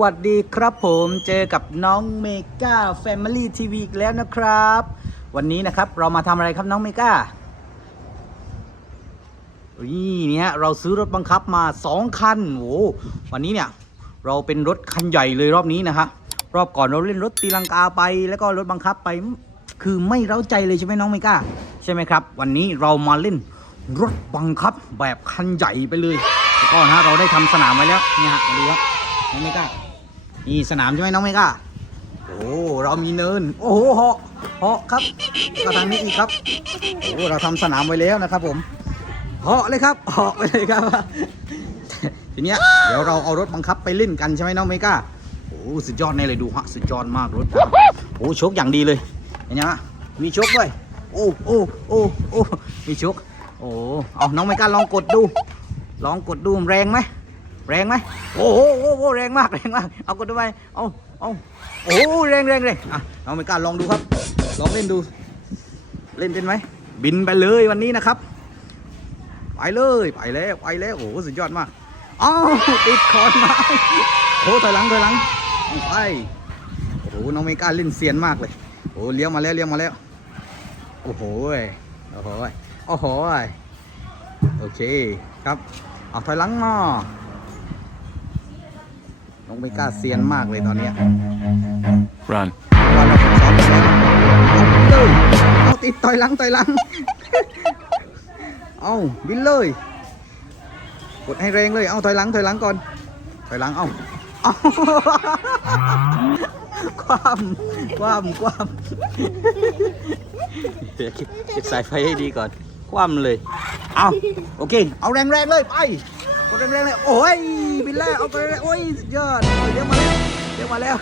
วัสดีครับผมเจอกับน้องเมกาแฟมิลี่ทีวีอีกแล้วนะครับ วันนี้นะครับเรามาทำอะไรครับน้องเมกานี่เนี่ยเราซื้อรถบังคับมา 2 คันโอ้วันนี้เนี่ยเราเป็นรถคันใหญ่เลยรอบนี้นะฮะรอบก่อนเราเล่นรถตีลังกาไป แล้วก็รถบังคับไปคือไม่เร้าใจเลยใช่ไหมน้องเมกาใช่ไหมครับ วันนี้เรามาเล่นรถบังคับแบบคันใหญ่ไปเลยแล้วก็นะเราได้ทำสนามไว้แล้วเนี่ยฮะมาดูครับ น้องเมก้านี่สนามใช่ไหมน้องเมก้าโอ้เรามีเนิน โอ้โหเหาะเหาะครับก็ทางนี้อีกครับโอ้เราทำสนามไว้แล้วนะครับ ผมเหาะเลยครับเหาะไปเลยครับ ทีเนี้ยเดี๋ยวเราเอารถบังคับไปเล่นกันใช่ไหมน้องเมก้าโอ้สุดยอดแน่เลยดูฮะสุดยอดมากรถโอ้โชคอย่างดีเลยเห็นยังฮะมีชกด้วยโอ้โอ้โอ้โอ้มีชกโอ้เอาน้องไม่กล้าลองกดดู ลองกดดูแรงไหม แรงไหมโอ้โหโอ้โหแรงมากแรงมากเอากดดูไปเอาเอาโอ้โหแรงแรงแรงอะน้องไม่กล้าลองดูครับ ลองเล่นดู เล่นเป็นไหมบินไปเลยวันนี้นะครับ ไปเลยไปแล้วไปแล้วโอ้โหสุดยอดมากอ้าวติดคอนไม้โอ้ถอยหลังถอยหลังเอาไปโอ้โหน้องเมกาเล่นเซียนมากเลยโอ้เลี้ยวมาแล้วเลี้ยวมาแล้วโอ้โหโอ้โหโอ้โหโอเคครับเอาถอยหลังมา น้องเมกาเซียนมากเลยตอนเนี้ย Run. วันเราฝึกซ้อมกันเอาบินเลยเอาติดถอยหลังถอยหลัง เอาบินเลย กดให้แรงเลย เอาถอยหลังถอยหลังก่อนถอยหลังเอาเอาความความความเก็บเก็บสายไฟให้ดีก่อน ความเลย เอาโอเค เอาแรงๆเลยไป กดแรงๆเลยโอ้ยบินแล้วเอาไปแรงๆโอ้ยสุดยอดเดี๋ยวมาแล้วเดี๋ยวมาแล้ว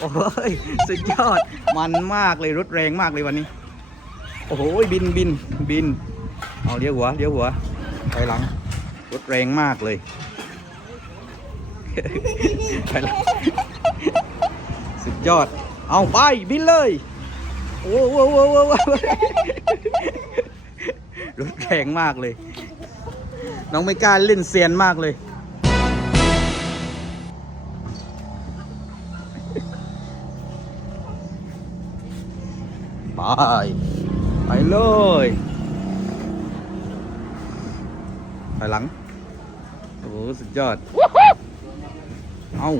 โอ้ยสุดยอดมันมากเลยรถแรงมากเลยวันนี้ โอ้โหบินบินบินเอาเลี้ยวหัวเลี้ยวหัวไปหลังรถแรงมากเลยไปหลังสุดยอด เอาไปบินเลยโอ้โหโอ้โหโอ้โหโอ้โหรถแรงมากเลย น้องไม่กล้าเล่นเซียนมากเลย ไป ไปเลยไปหลัง โอ้ สุดยอด เอ้า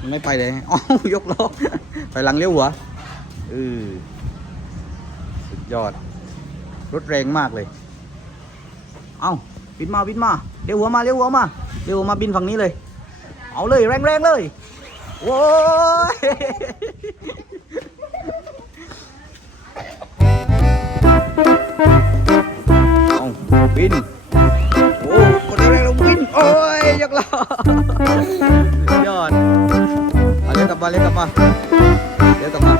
มันไม่ไปเลยเอ้ายกล้อไปหลังเลี้ยวหัวเออสุดยอด รถแรงมากเลย เอ้า บินมาบินมาเลี้ยวหัวมาเลี้ยวหัวมาเลี้ยวมาบินฝั่งนี้เลย เอาเลยแรงแรงๆเลยโว้ยเอาบินโอ้คนแรกเราบินโอ้ยยกล้อสุดยอดมาเลี้ยกลับมาเลี้ยกลับมาเลี้ยวกลับมา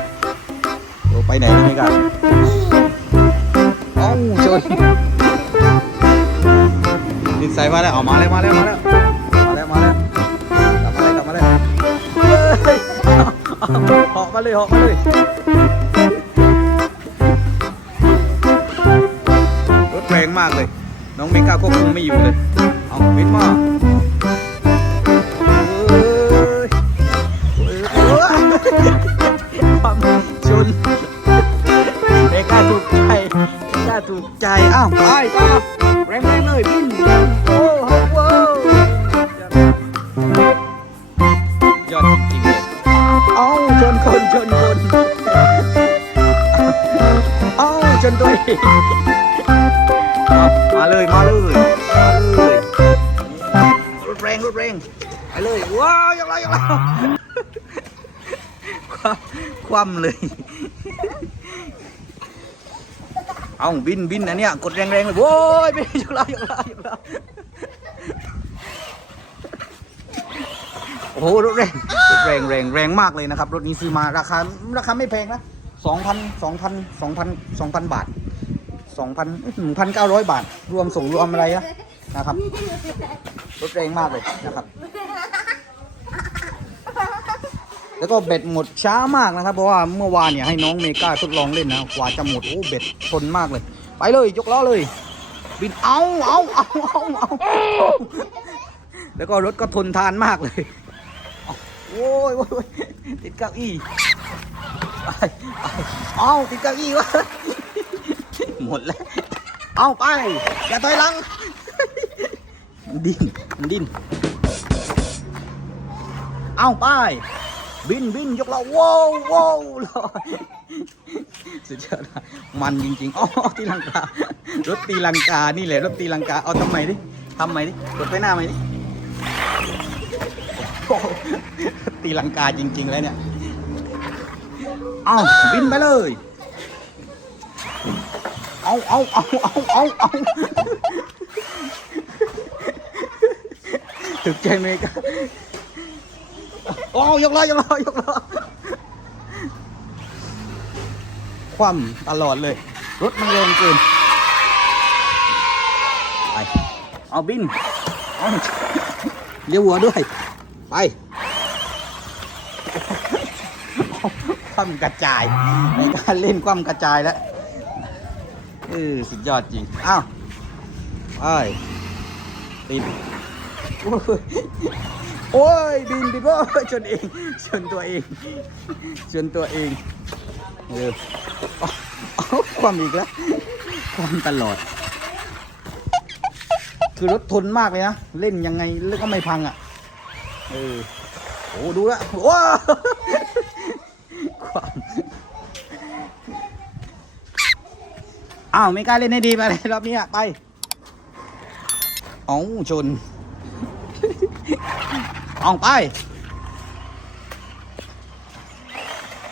โอ้ไปไหนนี่กันเอ้าชน ดินใส่มาแล้วเอามาแล้วมาแล้วมาแล้วมาแล้วมาแล้วกลับมาเลยกลับมาเลยเฮ้ยเออาเหาะมาเลยเหาะมาเลยรถแรงมากเลย น้องเมกาควบคุมไม่อยู่เลยเอาปิดมา เอ้าชนตัวเองเอามาเลยมาเลยมาเลยรถแรงรถแรงไปเลยว้าวยังไรยังไรความความเลย เอาบินบินนะเนี่ยกดแรงแรงๆเลยโว้ยบินยังไรยังไรยังไรโอ้โหรถแรงรถแรงแรงแรงมากเลยนะครับ รถนี้ซื้อมาราคาราคาไม่แพงนะ สองพันสองพันสองพันสองพันบาทสองพันหนึ่งพันเก้าร้อยบาท รวมส่งรวมอะไรนะนะครับรถแรงมากเลยนะครับ แล้วก็เบ็ดหมดช้ามากนะครับ เพราะว่าเมื่อวานเนี่ยให้น้องเมกาทดลองเล่นนะกว่าจะหมดโอ้เบ็ดทนมากเลย ไปเลยยกล้อเลย บินเอาเอาเอาเอาเอาแล้วก็รถก็ทนทานมากเลยโอ้ยโอ้ยติดเก้าอี้ เอาติดเก้าอี้วะหมดแล้วเอาไป อย่าถอยลัง ดิ้นดิ้นเอาไป บินบินยกเราว้าวว้าวลอยสุดยอดมันจริงๆอ๋อตีลังการถตีลังกา นี่แหละรถตีลังกา เอาทำไมดิทำไมดิกดไปหน้าไหมดิตีลังกาจริง ๆ แล้วเนี่ย เอาบินไปเลย เอาเอาเอาเอาเอาเอาถึกใจไหมกันโอ้ยกล้อยกล้อยกล้อคว่ำตลอดเลย รถมันแรงเกินไปเอาบิน เอาเลี้ยวหัวด้วย ไป คว่ำกระจายในการเล่นคว่ำกระจายแล้วเออสุดยอดจริงอ้าวไปติดโอ้ยโอ้ยบินบินโอ้ยชนเองชนตัวเองชนตัวเองเออความอีกแล้วความตลอด คือรถทนมากเลยนะ เล่นยังไงแล้วก็ไม่พังอะ เออ โอ้ดูละว้า ความอ้าวไม่กล้าเล่นให้ดีไปเลยรอบนี้อะไปเอาชนเอาไป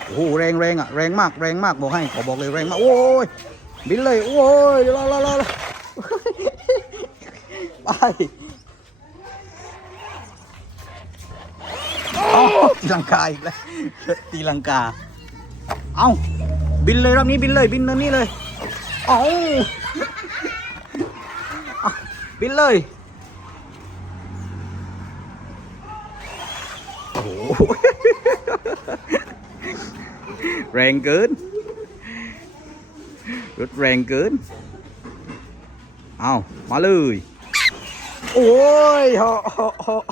โอ้โหแรงแรงอะ แรงมากแรงมากบอกให้ขอบอกเลยแรงมาก โอ้ยบินเลยโอ้ยรอรอรอรอไปเอาตีลังกาอีกแล้วตีลังกา เอาบินเลยรอบนี้บินเลยบินเนินนี้เลยเอาเอาบินเลยโอ้โหแรงเกินรถแรงเกินเอามาเลยโอ้ยเหาะเหาะเหาะ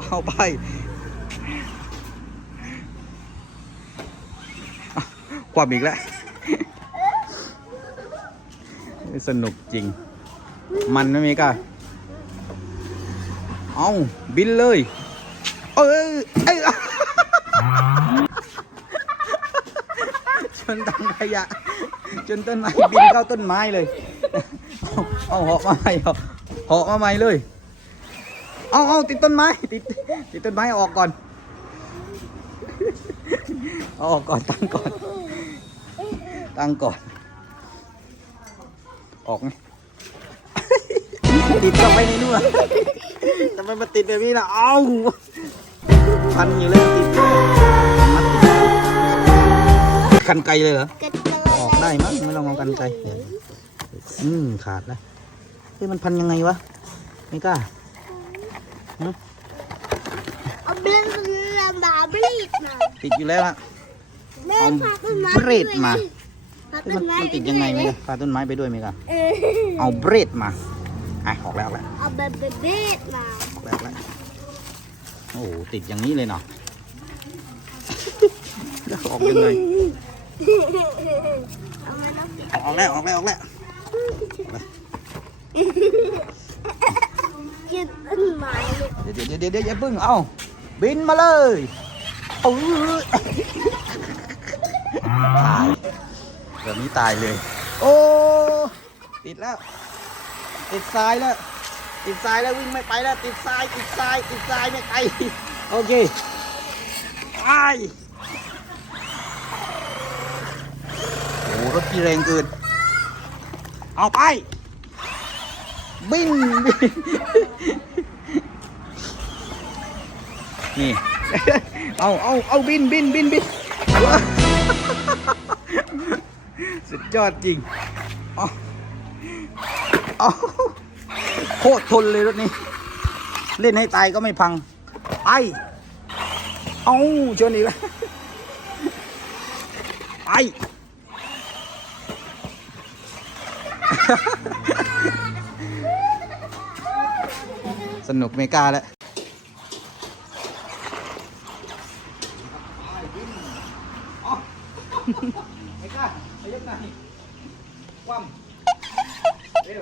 เอาไป ความอีกแล้ว สนุกจริง มันไม่มีกล้าเอาบินเลย เอ้ยเอ้ยชนตังขยะ จนต้นไม้บินเข้าต้นไม้เลย เอาเอาเหาะมาใหม่หาะเหาะมาใหม่เลย เอาเอาติดต้นไม้ ติดติดต้นไม้ออกก่อน เอาออกก่อนตั้งก่อน ตั้งก่อน ออกไหมติดเข้าไปในนู่นทำไมมาติดแบบนี้ล่ะเอ้าพันอยู่เลยติดมัดติดกันไกลเลยเหรอ ออกได้มั้งไม่ลองเอากันไกลอืมขาดแล้วเฮ้ยมันพันยังไงวะ ไม่กล้าเอาเบนลำบาบรีดมาติดอยู่แล้วอะแม่เอาพาต้นไม้เบรดมา มันนไม้มันติดยังไงไหมพาต้นไม้ไปด้วยไหมกะเออเอาเบรดมาอะออกแล้วออกแล้วเอาเบเบเบรดมาออกแล้วออกแล้วโอ้โหติดอย่างนี้เลยเนาะแล้วออกยังไงเอามาแล้วออกแล้วออกแล้วออกแล้วกินต้นไม้เลยเดี๋ยวเดี๋ยวเดี๋ยวเดี๋ยวอย่าเพึ่งเอาบินมาเลยเออตาย แบบนี้ตายเลย โอ้ติดแล้ว ติดทรายแล้ว ติดทรายแล้ววิ่งไม่ไปแล้ว ติดทรายติดทรายติดทรายไม่ไปโอเคไปโอ้รถที่แรงเกินเอาไปบินบินนี่ เอาเอาเอาบินบินบินบิน สุดยอดจริงเอาเอาโคตรทนเลยรถนี้ เล่นให้ตายก็ไม่พัง ไป เอาชนอีกแล้วไป สนุกไม่กล้าแล้ว ไม่กล้าไปยกไหนคว่ำเร็ว ไม่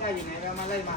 ได้อยู่ไหนเอามาไล่มา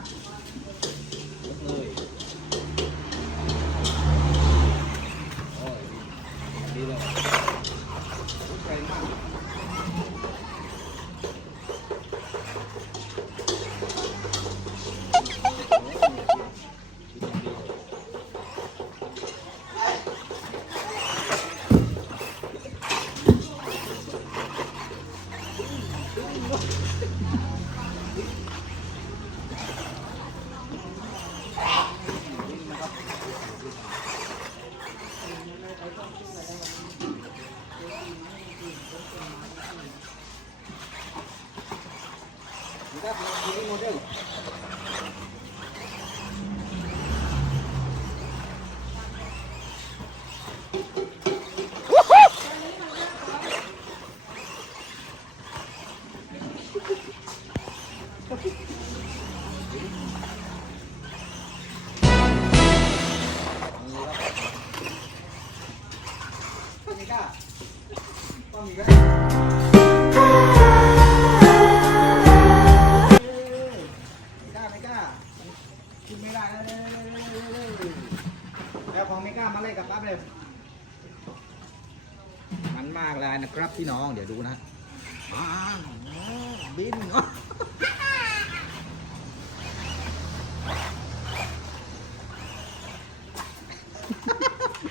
แล้วไม่กล้าไม่กล้าขึ้นไม่ได้แล้วของไม่กล้ามาเลยกับปั๊บเลยมันมากเลยนะครับพี่น้องเดี๋ยวดูนะบินเนาะ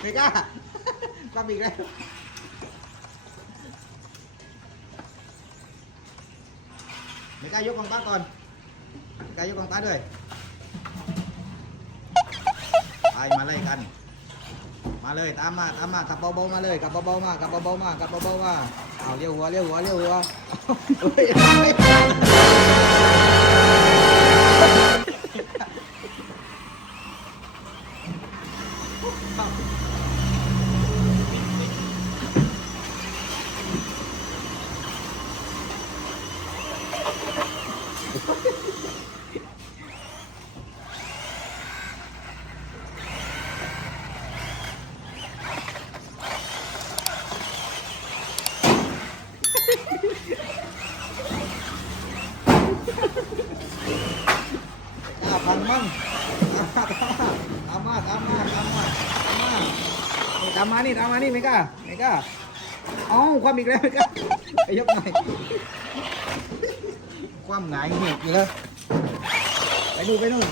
ไม่กล้าปั๊บอีกแล้ว กายยกของป้าก่อนกายกของป้าด้วยไปมาเลยกัน มาเลยตามมาตามมาขับเบาๆมาเลยขับเบาๆมาขับเบาๆมาขับเบาๆมาเอาเลี้ยวหัวเลี้ยวหัวเลี้ยวหัวเฮ้ยกล้าพังมั่งตามมาตามมาตามมาานี่เอามานี่เมก้าเมก้าเอาความอีกแล้วเมก้าไปยกหน่อยความหงายเหตุอยู่แล้วไปดูไปนู่น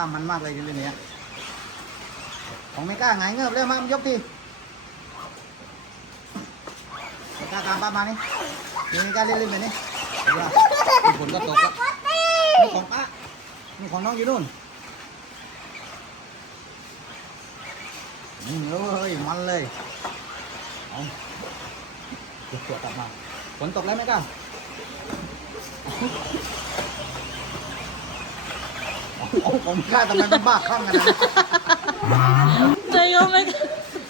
ก้ามันมากเลยทีเนี้ยของไม่กล้าหงายเงือบเร็วมากยกทีไม่กล้าตามป้ามานี่นี่ไม่กล้าเล่นเล่นแบบนี้เดี๋ยวว่าฝนก็ตกแล้วนี่ของป้านี่ของน้องอยู่นู่นอืมเอ้ยมันเลยเอาเดี๋ยวตัวกลับมาฝนตกแล้วไหมกล้า ของไม่กล้าทำไมมันบ้าคลั่งกันนะใจก็ไม่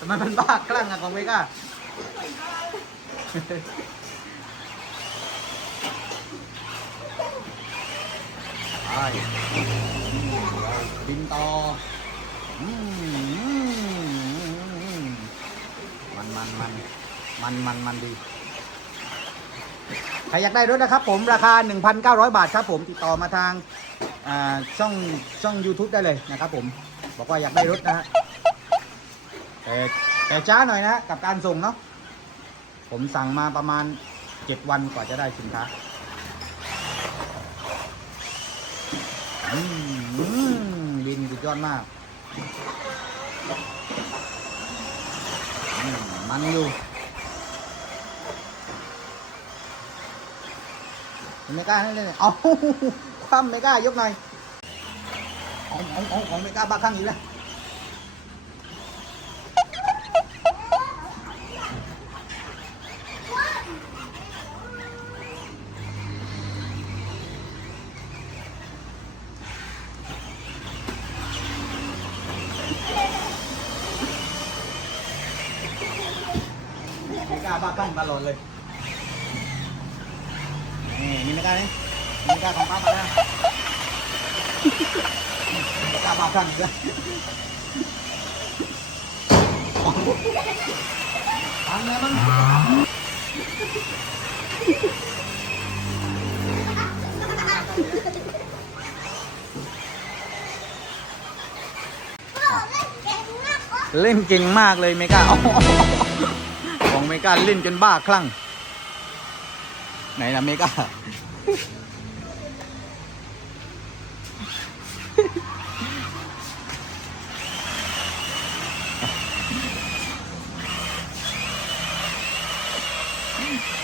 ทำไมมันบ้าคลั่งอะของไม่กล้าไปบินต่ออืมมันมันมันมันมันมันดีใครอยากได้รถนะครับผมราคา 1,900 บาทครับผมติดต่อมาทางอ่า ช่องช่อง YouTube ได้เลยนะครับผมบอกว่าอยากได้รถนะฮะแต่แต่ช้าหน่อยนะกับการส่งเนาะผมสั่งมาประมาณ7วันกว่าจะได้สินค้าอืมบินสุดยอดมากมมันอยู่ไม่กล้าเล่นเลยเอา คว่ำไม่กล้ายกหน่อยของของของของไม่กล้าบ้าข้างอีกแล้วไม่กล้าบ้าข้างตลอดเลย นี่นี่ไม่กล้าเนี่ย ไม่กล้าของป้าไปแล้วไม่กล้ามาสั่งเลยทำไงมันเล่นเก่งมากเลยเมกาของเมกาเล่นจนบ้าคลั่ง ไหนนะเมกา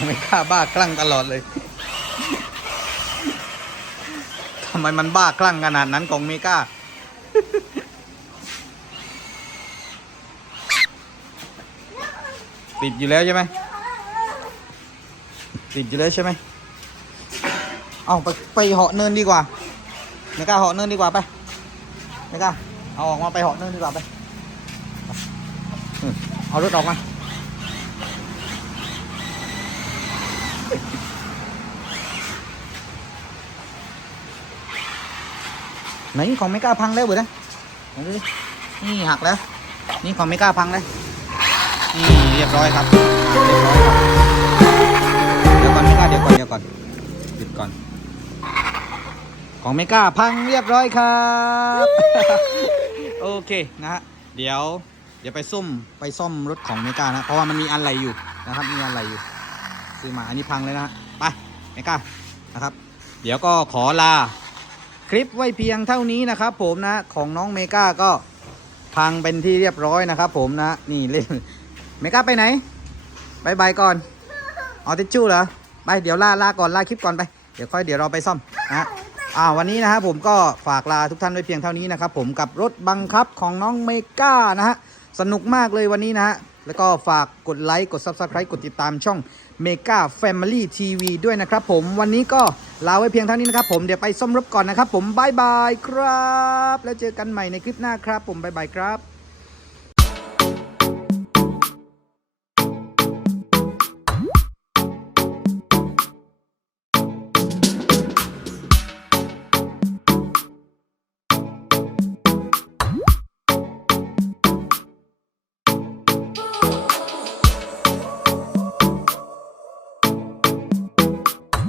ไม่กล้าบ้าคลั่งตลอดเลยทำไมมันบ้าคลั่งขนาดนั้นของเมกาติดอยู่แล้วใช่ไหมติดอยู่แล้วใช่ไหมเอาไปไปเหาะเนินดีกว่าไม่กล้าเหาะเนินดีกว่าไปไม่กล้าเอาออกมาไปเหาะเนินดีกว่าไปอืมเอารถออกมา ไหนของไม่กล้าพังแล้วเว้ยนะไหนดูดินี่หักแล้ว นี่ของไม่กล้าพังแล้วนี่เรียบร้อยครับเรียบร้อยครับเดี๋ยวก่อนไม่กล้าเดี๋ยวก่อนเดี๋ยวก่อนหยุดก่อน ของเมกาพังเรียบร้อยครับ โอเคนะฮะเดี๋ยวเดี๋ยวไปซ่อมไปซ่อมรถของเมกานะ เพราะว่ามันมีอันไหลอยู่นะครับ มีอันไหลอยู่ ซื้อมาอันนี้พังเลยนะฮะไปเมกานะครับ เดี๋ยวก็ขอลา คลิปไว้เพียงเท่านี้นะครับ ผมนะของน้องเมกาก็พังเป็นที่เรียบร้อยนะครับ ผมนะนี่เล่นเมกาไปไหนบายบายก่อนเอาทิชชู่เหรอไปเดี๋ยวล่าลาก่อนล่าคลิปก่อนไปเดี๋ยวค่อยเดี๋ยวเราไปซ่อมนะฮะอ่าวันนี้นะครับผมก็ฝากลาทุกท่านไว้เพียงเท่านี้นะครับผมกับรถบังคับของน้องเมกานะฮะสนุกมากเลยวันนี้นะฮะ แล้วก็ฝากกดไลค์กด Subscribe กดติดตามช่อง Mega Family TV ด้วยนะครับผมวันนี้ก็ลาไว้เพียงเท่านี้นะครับผมเดี๋ยวไปซ่อมรถก่อนนะครับผมบายบายครับ แล้วเจอกันใหม่ในคลิปหน้าครับผมบายบายครับ